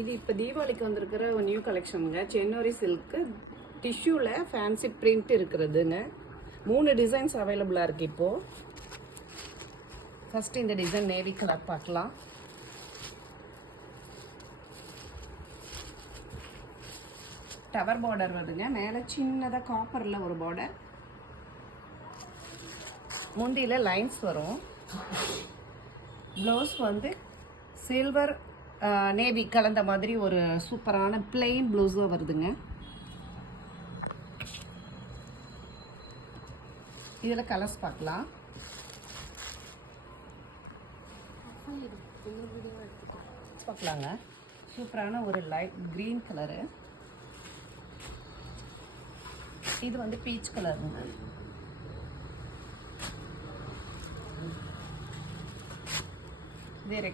இது இப்போ தீபாவளிக்கு வந்திருக்கிற ஒரு நியூ கலெக்ஷனுங்க. சென்னோரி சில்க்கு டிஷ்யூவில் ஃபேன்சி பிரிண்ட் இருக்கிறதுங்க. 3 டிசைன்ஸ் அவைலபிளாக இருக்குது இப்போது. ஃபஸ்ட்டு இந்த டிசைன் நேவி கலர் பார்க்கலாம். டவர் பார்டர் வருதுங்க. மேலே சின்னதாக காப்பரில் ஒரு பார்டர், முந்தியில் லைன்ஸ் வரும். ப்ளவுஸ் வந்து சில்வர் நேவி கலந்த மாதிரி ஒரு சூப்பரான பிளெயின் ப்ளவுஸாக வருதுங்க. இதில் கலர்ஸ் பார்க்கலாம். பார்க்கலாங்க. சூப்பரான ஒரு லைட் க்ரீன் கலரு. இது வந்து பீச் கலருங்க. வேறு